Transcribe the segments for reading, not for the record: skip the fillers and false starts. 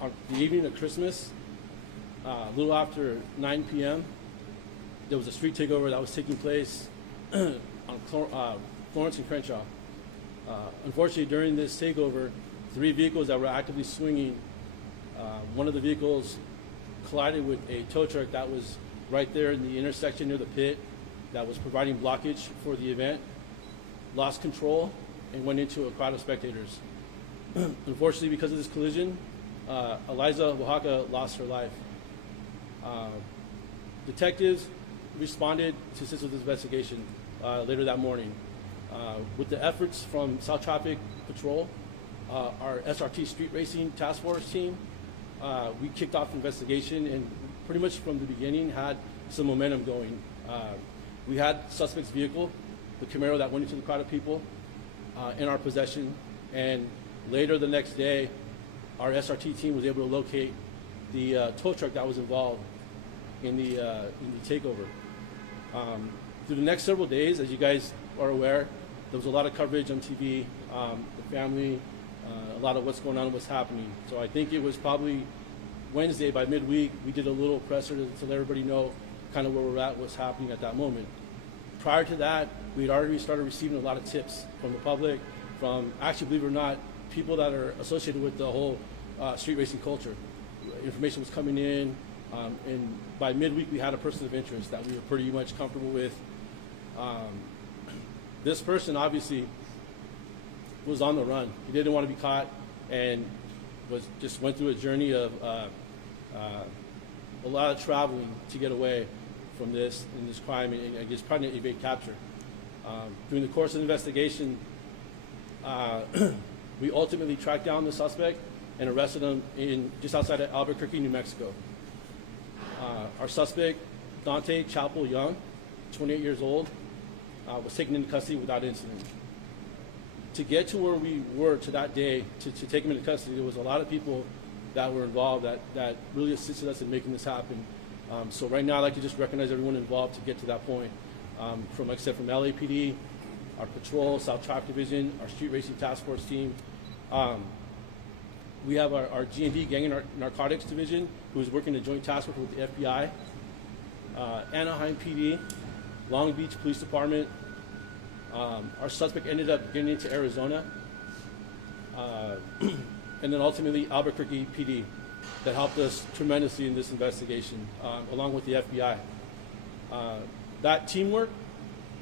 on the evening of Christmas, a little after 9 p.m., there was a street takeover that was taking place on Florence and Crenshaw. Unfortunately, during this takeover, 3 vehicles that were actively swinging, one of the vehicles collided with a tow truck that was right there in the intersection near the pit that was providing blockage for the event, lost control, and went into a crowd of spectators. Unfortunately, because of this collision, Elyzza Guajaca lost her life. Detectives responded to assist with this investigation later that morning. With the efforts from South Traffic Patrol, our SRT Street Racing Task Force team, we kicked off the investigation and pretty much from the beginning had some momentum going. We had suspect's vehicle, the Camaro that went into the crowd of people, in our possession, and later the next day, our SRT team was able to locate the tow truck that was involved in the takeover. Through the next several days, as you guys are aware, there was a lot of coverage on TV, the family, a lot of what's going on and what's happening. So I think it was probably Wednesday by midweek, we did a little presser to let everybody know kind of where we're at, what's happening at that moment. Prior to that, we had already started receiving a lot of tips from the public, from, actually, believe it or not, people that are associated with the whole street racing culture. Information was coming in, and by midweek, we had a person of interest that we were pretty much comfortable with. This person obviously was on the run. He didn't want to be caught, and just went through a journey of a lot of traveling to get away from this crime and just trying to evade capture. During the course of the investigation, we ultimately tracked down the suspect and arrested him just outside of Albuquerque, New Mexico. Our suspect, Dante Chapel Young, 28 years old, was taken into custody without incident. To get to where we were to that day, to take him into custody, there was a lot of people that were involved that really assisted us in making this happen. So right now, I'd like to just recognize everyone involved to get to that point. From, like I said, from LAPD, our patrol, South Traffic Division, our Street Racing Task Force team. We have our G&D, Gang and Narcotics Division, who is working a joint task force with the FBI, Anaheim PD, Long Beach Police Department. Our suspect ended up getting into Arizona, and then ultimately Albuquerque PD that helped us tremendously in this investigation, along with the FBI. That teamwork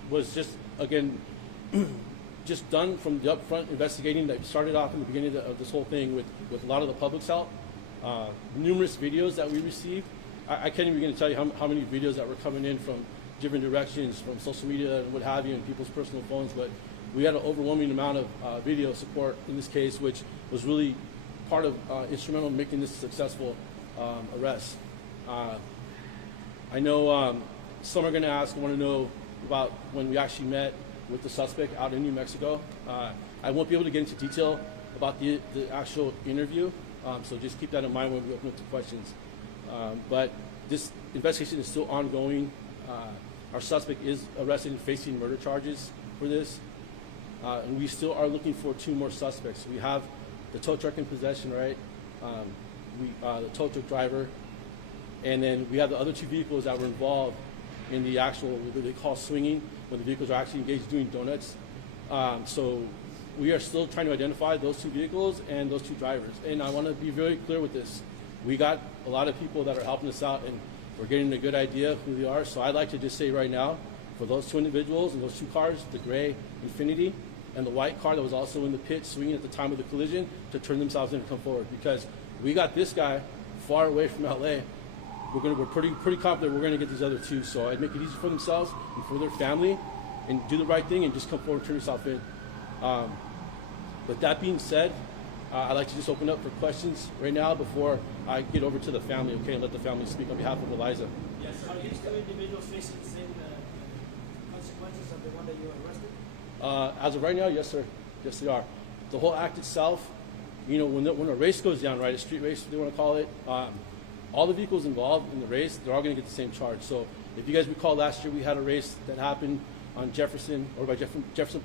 was just, again, just done from the upfront investigating that started off in the beginning of this whole thing with a lot of the public's help. Numerous videos that we received. I can't even begin to tell you how many videos that were coming in from different directions, from social media and what have you, and people's personal phones, but we had an overwhelming amount of video support in this case, which was really part of instrumental in making this a successful arrest. I know some are going to want to know about when we actually met with the suspect out in New Mexico. I won't be able to get into detail about the actual interview, so just keep that in mind when we open up to questions. But this investigation is still ongoing. Our suspect is arrested and facing murder charges for this, and we still are looking for 2 more suspects. We have the tow truck in possession, right? The tow truck driver, and then we have the other 2 vehicles that were involved in the actual, what they call swinging, when the vehicles are actually engaged doing donuts. So we are still trying to identify those 2 vehicles and those 2 drivers. And I want to be very clear with this. We got a lot of people that are helping us out, and we're getting a good idea of who they are. So I'd like to just say right now, for those 2 individuals and those 2 cars, the gray Infiniti and the white car that was also in the pit swinging at the time of the collision, to turn themselves in and come forward, because we got this guy far away from LA. We're pretty confident we're going to get these other 2. So I'd make it easy for themselves and for their family, and do the right thing and just come forward and turn yourself in. With that being said, I'd like to just open up for questions right now before I get over to the family, okay, and let the family speak on behalf of Elyzza. Yes. Are these 2 individuals facing the same consequences of the one that you arrested? As of right now, yes, sir. Yes, they are. The whole act itself, you know, when a race goes down, right, a street race, they want to call it, all the vehicles involved in the race, they're all going to get the same charge. So if you guys recall, last year we had a race that happened on Jefferson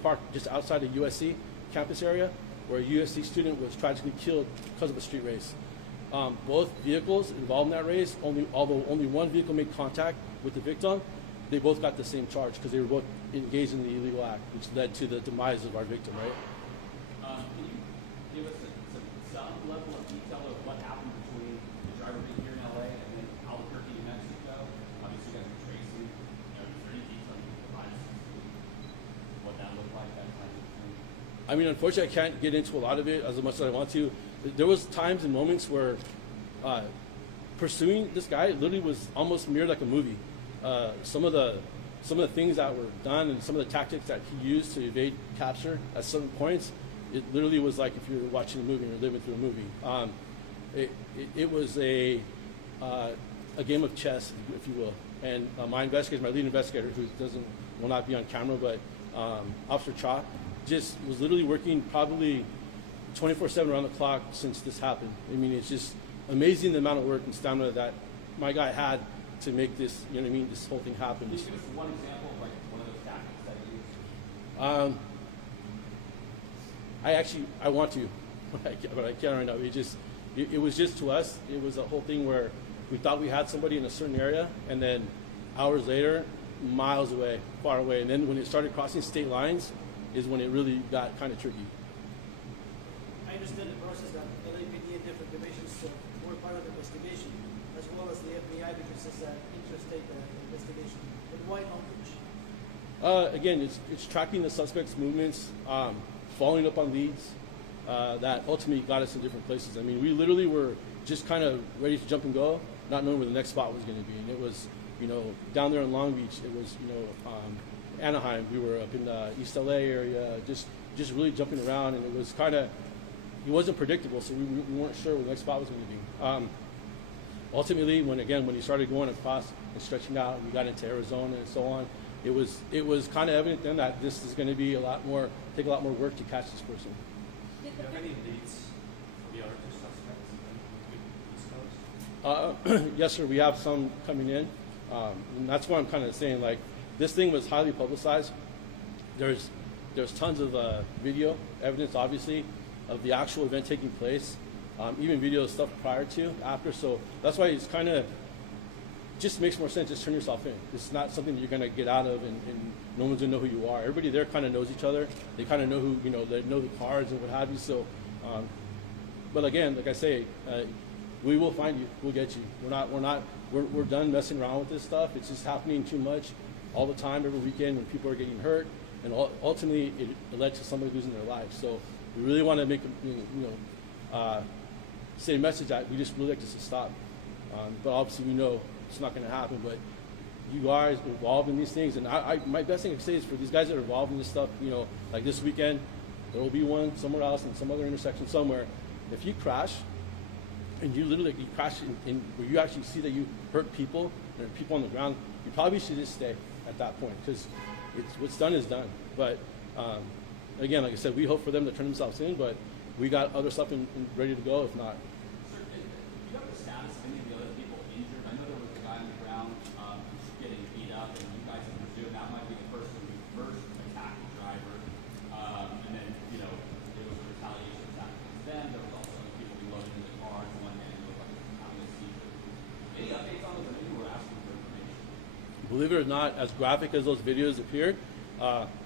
Park, just outside of USC campus area, where a USC student was tragically killed because of a street race. both vehicles involved in that race, although only one vehicle made contact with the victim, they both got the same charge because they were both engaged in the illegal act, which led to the demise of our victim, right? Can you give us some level of detail of what happened between the driver being here in LA and then Albuquerque, New Mexico? Obviously, you guys were tracing. Is there any detail you can provide us what that looked like that time? I mean, unfortunately, I can't get into a lot of it as much as I want to. There was times and moments where pursuing this guy literally was almost mirrored like a movie. Some of the things that were done and some of the tactics that he used to evade capture at certain points, it literally was like if you were watching a movie or living through a movie. It was a game of chess, if you will. And my investigator, my lead investigator, who will not be on camera, but Officer Cha, just was literally working probably 24/7 around the clock since this happened. I mean, it's just amazing the amount of work and stamina that my guy had to make this, you know what I mean, this whole thing happen. Can you give us one example of like one of those tactics that you used? I want to, but I can't right now. It was just to us, it was a whole thing where we thought we had somebody in a certain area, and then hours later, miles away, far away. And then when it started crossing state lines is when it really got kind of tricky. I understand the process that LAPD and different divisions were part of the investigation, as well as the FBI because it's an interstate investigation. But why Long Beach? Again, it's tracking the suspect's movements, following up on leads that ultimately got us in different places. I mean, we literally were just kind of ready to jump and go, not knowing where the next spot was going to be. And it was, you know, down there in Long Beach, it was, you know, Anaheim. We were up in the East LA area, just really jumping around, and it was kind of, it wasn't predictable, so we weren't sure where the next spot was going to be. Ultimately, when he started going across and stretching out, and we got into Arizona and so on, it was kind of evident then that this is going to be take a lot more work to catch this person. Do you have any leads for the other two suspects in the East Coast? Yes, sir. We have some coming in, and that's why I'm kind of saying, like, this thing was highly publicized. There's tons of video evidence, obviously, of the actual event taking place, even video stuff prior to, after. So that's why it's kind of just makes more sense. Just turn yourself in. It's not something that you're going to get out of, and no one's going to know who you are. Everybody there kind of knows each other. They kind of know who, you know, they know the cards and what have you. So, but again, like I say, we will find you. We'll get you. We're done messing around with this stuff. It's just happening too much all the time, every weekend, when people are getting hurt, and ultimately it led to somebody losing their life. So we really want to make, say a message that we just really like this to stop. But obviously we know it's not going to happen. But you guys are involved in these things, and my best thing I can say is for these guys that are involved in this stuff, you know, like this weekend, there will be one somewhere else in some other intersection somewhere. If you crash, and you literally crash in where you actually see that you hurt people, and there are people on the ground, you probably should just stay at that point, because what's done is done. But again, like I said, we hope for them to turn themselves in, but we got other stuff ready to go if not. Sir, do you have the status of any of the other people injured? I know there was a guy on the ground getting beat up, and you guys have presumed that might be the person who first attacked the driver, and then, you know, there was a retaliation attack against them. There was also people reloading in the car, and one man looked like he was having a seizure. Any updates on those? I know you were asking for information. Believe it or not, as graphic as those videos appeared,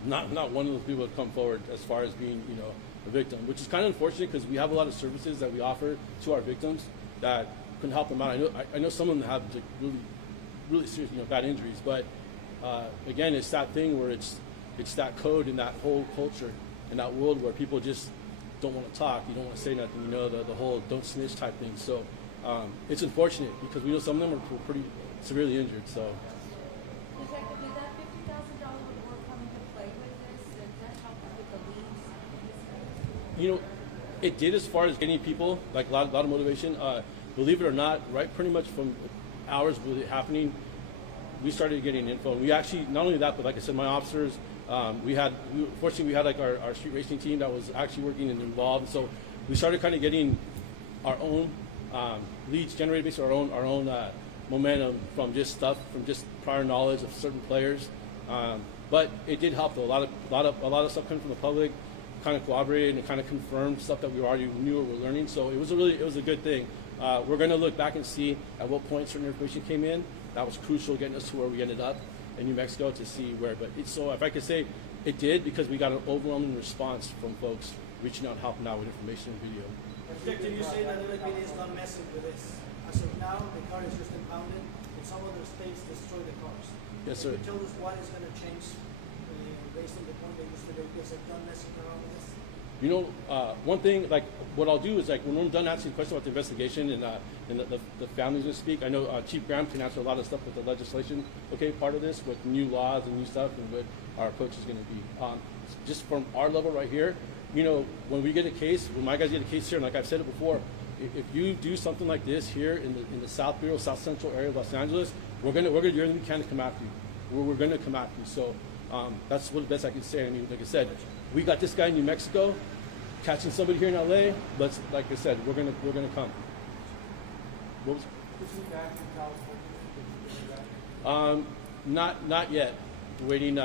not one of those people have come forward as far as being, you know, a victim, which is kind of unfortunate because we have a lot of services that we offer to our victims that can help them out. I know some of them have like really serious, you know, bad injuries, but again, it's that thing where it's that code in that whole culture, in that world where people just don't want to talk, you don't want to say nothing, you know, the whole don't snitch type thing. So it's unfortunate because we know some of them are pretty severely injured. So. Detective, did that $50,000 reward come into play with this? Did that help with the leads? You know, it did as far as getting people, like a lot of motivation. Believe it or not, right, pretty much from hours really happening, we started getting info. We actually, not only that, but like I said, my officers, fortunately we had like our street racing team that was actually working and involved. So we started kind of getting our own leads generated based on our own momentum from just prior knowledge of certain players. But it did help though. A lot of stuff coming from the public kind of cooperated and kind of confirmed stuff that we already knew or were learning. So it was a good thing. We're going to look back and see at what point certain information came in. That was crucial getting us to where we ended up in New Mexico to see where. But so if I could say it did, because we got an overwhelming response from folks reaching out, helping out with information and video. Detective, you say that LAPD is not messing with this. As of now, the car is just impounded, and some other states destroy the cars. Yes, sir. Can you tell us what is going to change based on the point that you said that you guys have done messing around with this? You know, one thing, like, what I'll do is, like, when I'm done answering questions about the investigation and the families will speak, I know Chief Graham can answer a lot of stuff with the legislation, okay, part of this, with new laws and new stuff, and what our approach is going to be. Just from our level right here, you know, when we get a case, when my guys get a case here, and like I've said it before, if you do something like this here in the South Bureau, South Central area of Los Angeles, we're gonna do everything we can to come after you. We're gonna come after you. So that's what the best I can say. I mean, like I said, we got this guy in New Mexico, catching somebody here in LA. Let's, like I said, we're gonna come. What was? Is he back in California? Not yet. We're waiting.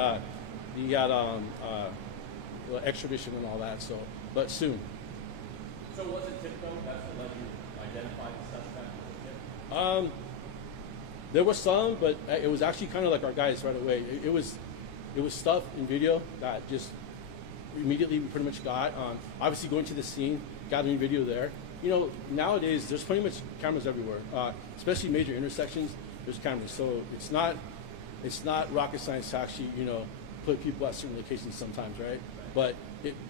He got extradition and all that. So, but soon. So was it tiptoe that's what led you to identify the suspect as a tip? There was some, but it was actually kind of like our guys right away. It was stuff in video that just immediately we pretty much got. Obviously going to the scene, gathering video there. You know, nowadays there's pretty much cameras everywhere, especially major intersections. There's cameras, so it's not rocket science to actually, you know, put people at certain locations sometimes, right? But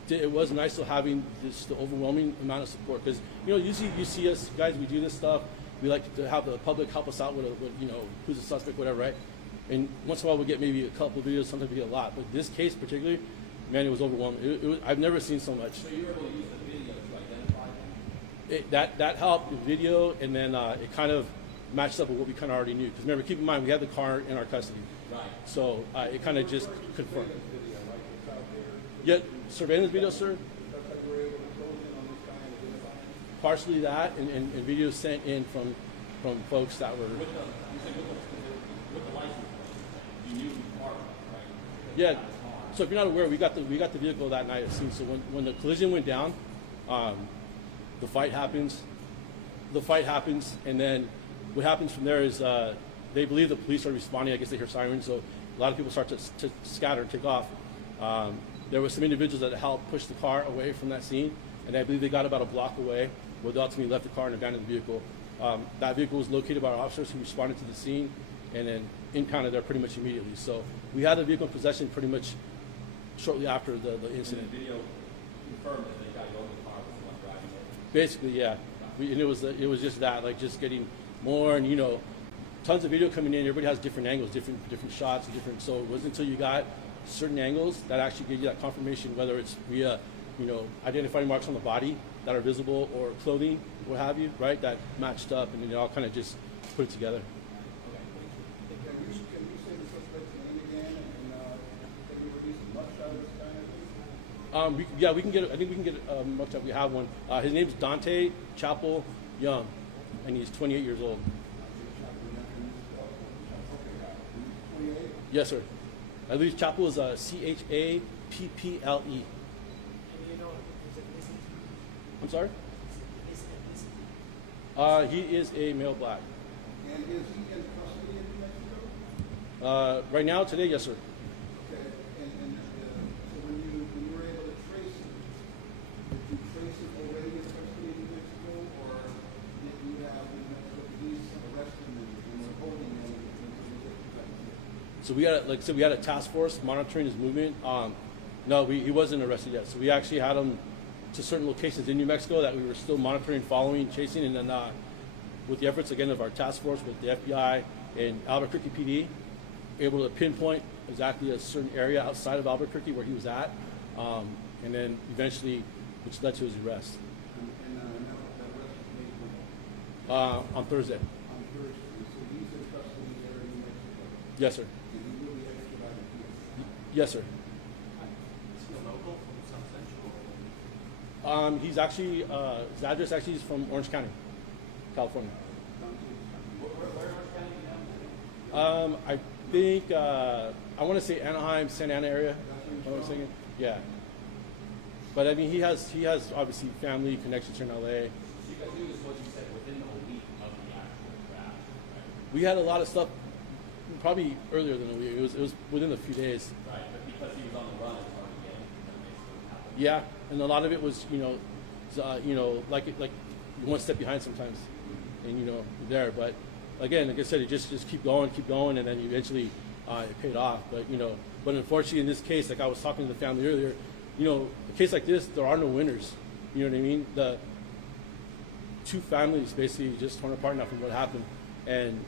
it was nice to having the overwhelming amount of support, because, you know, usually you see us guys, we do this stuff, we like to have the public help us out with you know, who's a suspect, whatever, right? And once in a while we get maybe a couple of videos, sometimes we get a lot, but this case particularly, man, it was overwhelming. I've never seen so much. So you were able to use the video to identify them? That helped, the video, and then it kind of matched up with what we kind of already knew. Because remember, keep in mind, we had the car in our custody. Right. So it kind of just confirmed. Yeah, surveillance video, sir? Partially that, and videos sent in from folks that were. With the license plate, you knew the car, right? Yeah. So if you're not aware, we got the vehicle that night at scene. So when the collision went down, the fight happens. And then what happens from there is they believe the police are responding. I guess they hear sirens, so a lot of people start to scatter and take off. There were some individuals that helped push the car away from that scene, and I believe they got about a block away, where they ultimately left the car and abandoned the vehicle. That vehicle was located by our officers who responded to the scene, and then impounded there pretty much immediately. So we had the vehicle in possession pretty much shortly after the incident. And the video confirmed that they got you over the car was the one driving it. Basically, yeah. And it was just that, like, just getting more, and, you know, tons of video coming in. Everybody has different angles, different shots, so it wasn't until you got certain angles that actually give you that confirmation, whether it's via, you know, identifying marks on the body that are visible, or clothing, what have you, right, that matched up, and then it all kind of just put it together. Can we say the suspect's name again, and can we release a mugshot of this kind of thing? We can get. I think we can get a mugshot. We have one. His name's Dante Chapel Young, and he's 28 years old. 28? Yes, sir. I believe Chapel is CHAPPLE. And you know, is it ethnicity? I'm sorry. Is it ethnicity? He is a male black. And is he in custody in New Mexico? Right now, today, yes, sir. Okay, and so when you were able to trace him, did you trace him already in custody in New Mexico, or did you have New Mexico police arrest him and were holding him until you get to that? So we had, like I said, we had a task force monitoring his movement. No, he wasn't arrested yet. So we actually had him to certain locations in New Mexico that we were still monitoring, following, chasing, and then with the efforts again of our task force with the FBI and Albuquerque PD, able to pinpoint exactly a certain area outside of Albuquerque where he was at, and then eventually, which led to his arrest And now the arrest was made when? on Thursday. On Thursday. So he's in custody there in New Mexico. Yes, sir. And he will be extradited here. Yes, sir. Is he a local from South Central? He's actually his address actually is from Orange County, California. Where in Orange County you know? I think I want to say Anaheim, Santa Ana area. What I'm thinking. Yeah. But I mean, he has obviously family connections here in LA. So you guys knew this was, you said, within the we had a lot of stuff probably earlier than a week. It was within a few days. Right, but because he was on the run, it's hard to get him. That basically what happened. Yeah, and a lot of it was like one step behind sometimes, and there. But again, like I said, it just keep going, and then eventually it paid off. But unfortunately, in this case, like I was talking to the family earlier, a case like this, there are no winners. You know what I mean? The two families basically just torn apart now from what happened, and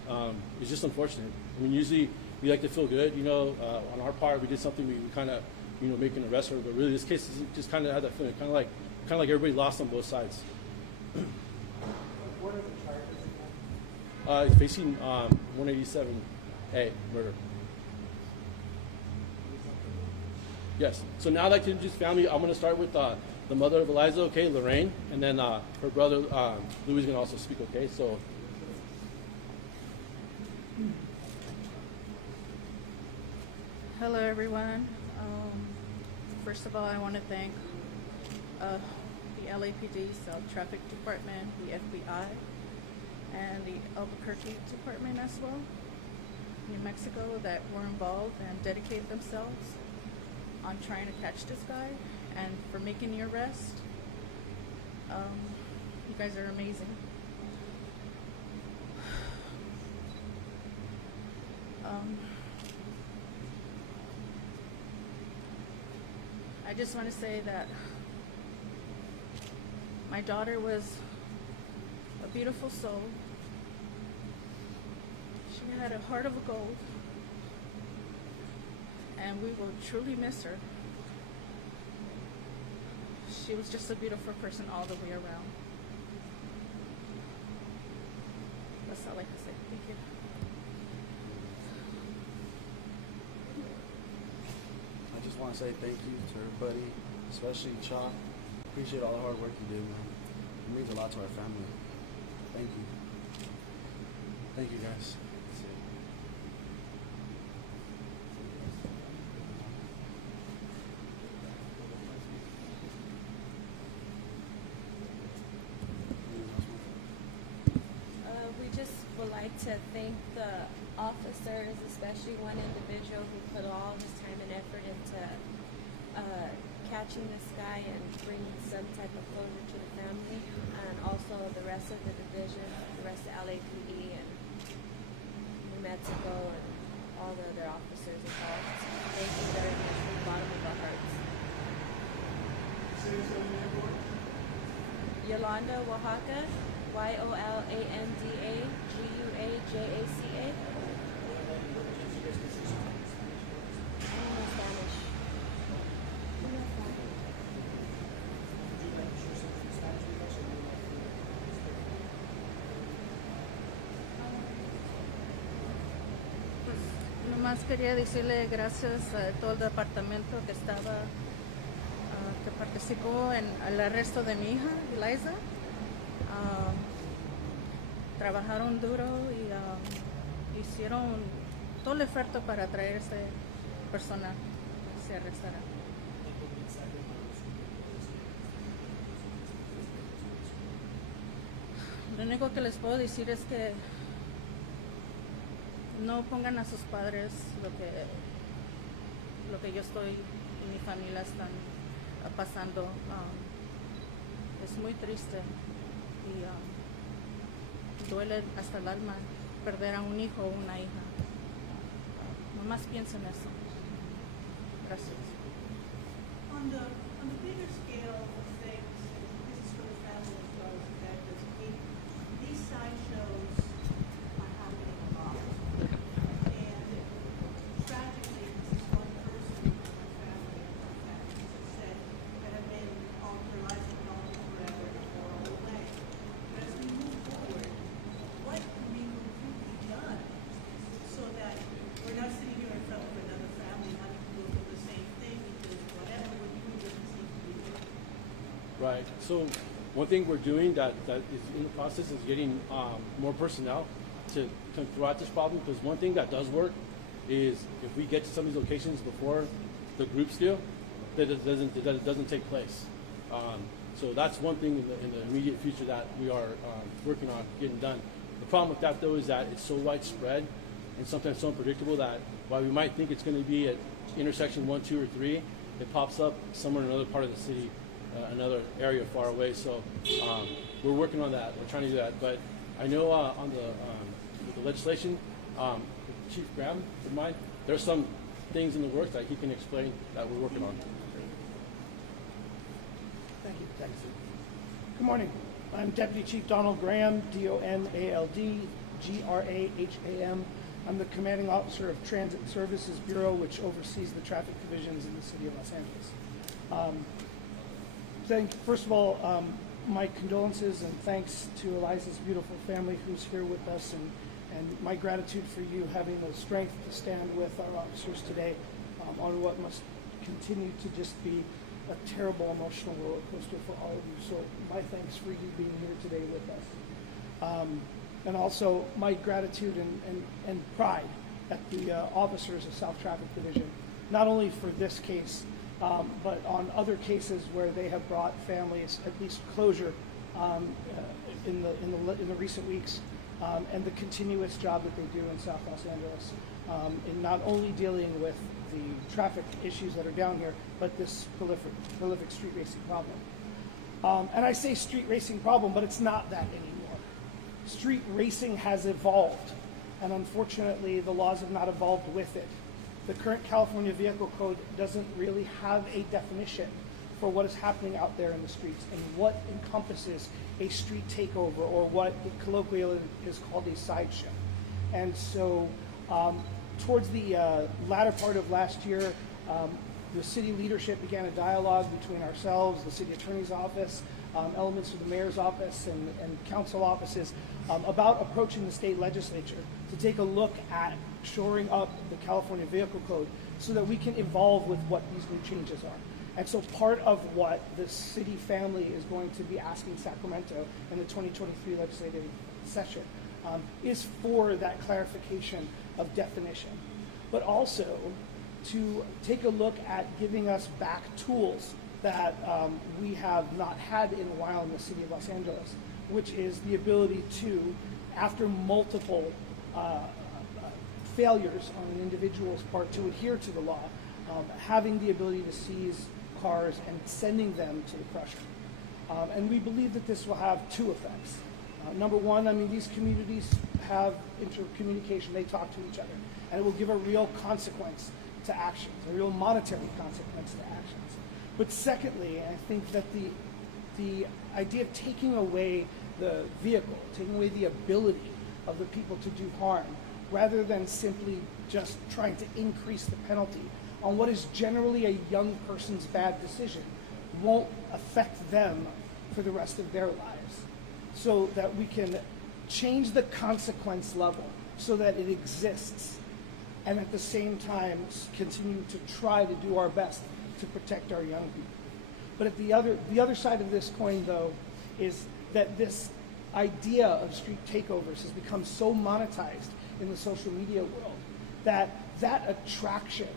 it's just unfortunate. I mean, usually we like to feel good, on our part we did something, we kind of, make an arrest, but really this case just kind of had that feeling, kind of like everybody lost on both sides. What are the charges again? He's facing 187A murder. Yes. So now that Kinji's family, I'm going to start with the mother of Elyzza, okay, Lorraine, and then her brother Louis is going to also speak, okay. So. Hello, everyone. First of all, I want to thank the LAPD, South Traffic Department, the FBI, and the Albuquerque Department as well, New Mexico, that were involved and dedicated themselves on trying to catch this guy and for making the arrest. You guys are amazing. I just want to say that my daughter was a beautiful soul. She had a heart of gold, and we will truly miss her. She was just a beautiful person all the way around. That's all I can say. Thank you. I just want to say thank you to everybody, especially Chalk. Appreciate all the hard work you did, man. It means a lot to our family. Thank you. Thank you, guys. We just would like to thank the officers, especially one individual who put all his time and effort into catching this guy and bringing some type of closure to the family, and also the rest of the division, the rest of LAPD and New Mexico and all the other officers involved. Thank you very much from the bottom of our hearts. Elyzza Guajaca, Yolanda Guajaca. Spanish. Nomás quería decirle gracias a todo el departamento que estaba, que participó en el arresto de mi hija, Elyzza. Trabajaron duro y hicieron todo el esfuerzo para traer a esta persona que se arrestara. Lo único que les puedo decir es que no pongan a sus padres lo que yo estoy y mi familia están pasando. Es muy triste y duele hasta el alma perder a un hijo o una hija. Nomás piensen eso. Gracias. On the bigger scale of things, this is for the family as well as the veterans. These sideshows are happening a lot, and tragically, this is one person in my family, as I said, that have been all their lives and all forever or all the way. But as we move forward, what can be done so that we're not sitting here in front of another family having to go through the same thing because whatever we're doing doesn't seem to be working? Right. So one thing we're doing that is in the process is getting more personnel to throw out this problem, because one thing that does work is if we get to some of these locations before the groups do, that it doesn't take place. So that's one thing in the immediate future that we are working on getting done. The problem with that, though, is that it's so widespread and sometimes so unpredictable that while we might think it's going to be at intersection 1, 2, or 3, it pops up somewhere in another part of the city, another area far away. So we're working on that. We're trying to do that. But I know on with the legislation, Chief Graham, would mind, there's some things in the works that he can explain that we're working on. Thank you. Thanks. Good morning. I'm Deputy Chief Donald Graham, D-O-N-A-L-D, G-R-A-H-A-M. I'm the Commanding Officer of Transit Services Bureau, which oversees the traffic divisions in the city of Los Angeles. First of all, my condolences and thanks to Elyzza's beautiful family who's here with us, and my gratitude for you having the strength to stand with our officers today on what must continue to just be a terrible emotional roller coaster for all of you. So my thanks for you being here today with us. And also my gratitude and pride at the officers of South Traffic Division, not only for this case, but on other cases where they have brought families at least closure in the recent weeks, and the continuous job that they do in South Los Angeles in not only dealing with the traffic issues that are down here, but this prolific street racing problem. And I say street racing problem, but it's not that anymore. Street racing has evolved, and unfortunately the laws have not evolved with it. The current California Vehicle Code doesn't really have a definition for what is happening out there in the streets and what encompasses a street takeover, or what colloquially is called a sideshow. And so towards the latter part of last year, the city leadership began a dialogue between ourselves, the city attorney's office, elements of the mayor's office, and council offices about approaching the state legislature to take a look at shoring up the California Vehicle Code so that we can evolve with what these new changes are. And so part of what the city family is going to be asking Sacramento in the 2023 legislative session is for that clarification of definition, but also to take a look at giving us back tools that we have not had in a while in the city of Los Angeles, which is the ability to, after multiple failures on an individual's part to adhere to the law, having the ability to seize cars and sending them to the crusher. And we believe that this will have two effects. Number one, I mean, these communities have intercommunication, they talk to each other, and it will give a real consequence to actions, a real monetary consequence to actions. But secondly, I think that the idea of taking away the vehicle, taking away the ability of the people to do harm, rather than simply just trying to increase the penalty on what is generally a young person's bad decision, won't affect them for the rest of their lives. So that we can change the consequence level so that it exists, and at the same time continue to try to do our best to protect our young people. But at the other side of this coin, though, is that this idea of street takeovers has become so monetized in the social media world that attraction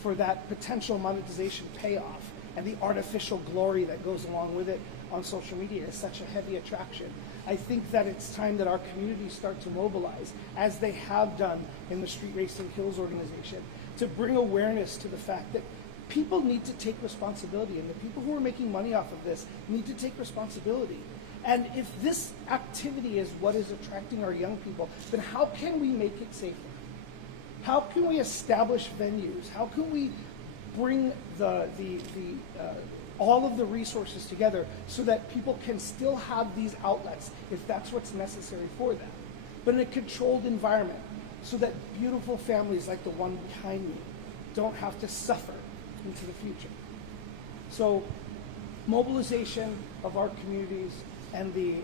for that potential monetization payoff and the artificial glory that goes along with it on social media is such a heavy attraction. I think that it's time that our communities start to mobilize, as they have done in the Street Racing Kills organization, to bring awareness to the fact that people need to take responsibility, and the people who are making money off of this need to take responsibility. And if this activity is what is attracting our young people, then how can we make it safer? How can we establish venues? How can we bring all of the resources together so that people can still have these outlets if that's what's necessary for them, but in a controlled environment, so that beautiful families like the one behind me don't have to suffer into the future. So mobilization of our communities and the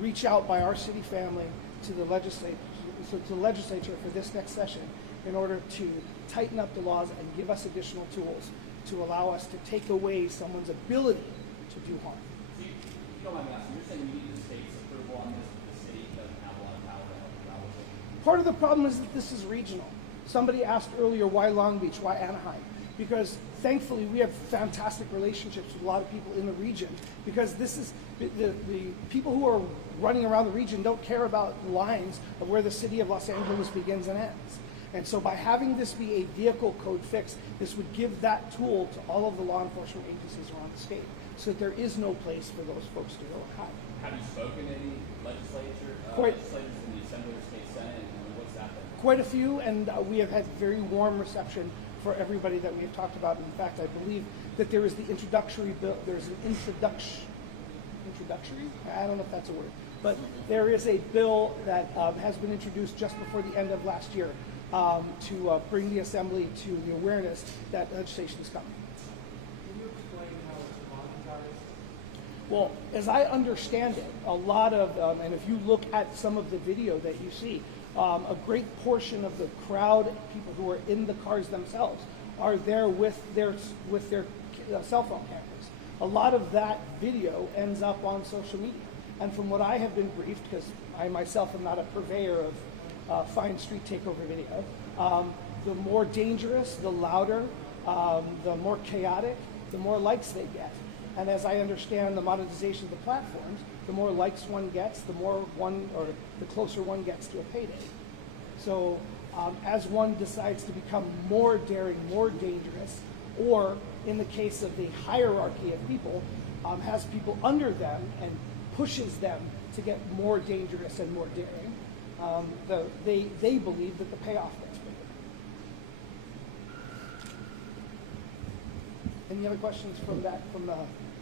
reach out by our city family to the legislature for this next session in order to tighten up the laws and give us additional tools to allow us to take away someone's ability to do harm. So you don't mind me asking, you're saying we need the state's approval on this, but the city doesn't have a lot of power to help you out with it? Part of the problem is that this is regional. Somebody asked earlier, why Long Beach, why Anaheim? Because thankfully, we have fantastic relationships with a lot of people in the region, because this is the people who are running around the region don't care about lines of where the city of Los Angeles begins and ends. And so by having this be a vehicle code fix, this would give that tool to all of the law enforcement agencies around the state, so that there is no place for those folks to go and hide. Have you spoken to any legislators in the Assembly or State Senate, and what's that been? Quite a few, and we have had very warm reception for everybody that we have talked about. In fact, I believe that there is the introductory bill. There's an introductory. I don't know if that's a word, but there is a bill that has been introduced just before the end of last year to bring the Assembly to the awareness that legislation is coming. Can you explain how it's monetized? Well, as I understand it, a lot of, and if you look at some of the video that you see, a great portion of the crowd, people who are in the cars themselves, are there with their cell phone cameras. A lot of that video ends up on social media. And from what I have been briefed, because I myself am not a purveyor of fine street takeover video, the more dangerous, the louder, the more chaotic, the more likes they get. And as I understand the monetization of the platforms, the more likes one gets, the closer one gets to a payday. So as one decides to become more daring, more dangerous, or in the case of the hierarchy of people, has people under them and pushes them to get more dangerous and more daring, they believe that the payoff gets bigger. Any other questions from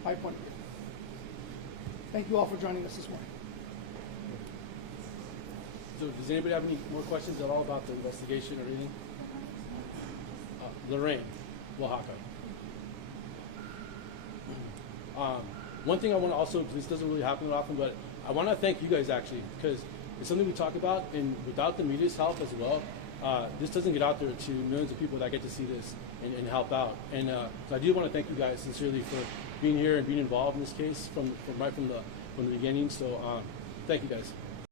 my point of view? Thank you all for joining us this morning. So does anybody have any more questions at all about the investigation or anything? Lorraine, Oaxaca. One thing I want to also, this doesn't really happen often, but I want to thank you guys actually, because it's something we talk about, and without the media's help as well, this doesn't get out there to millions of people that get to see this and help out. And so I do want to thank you guys sincerely for being here and being involved in this case from the beginning. So thank you guys.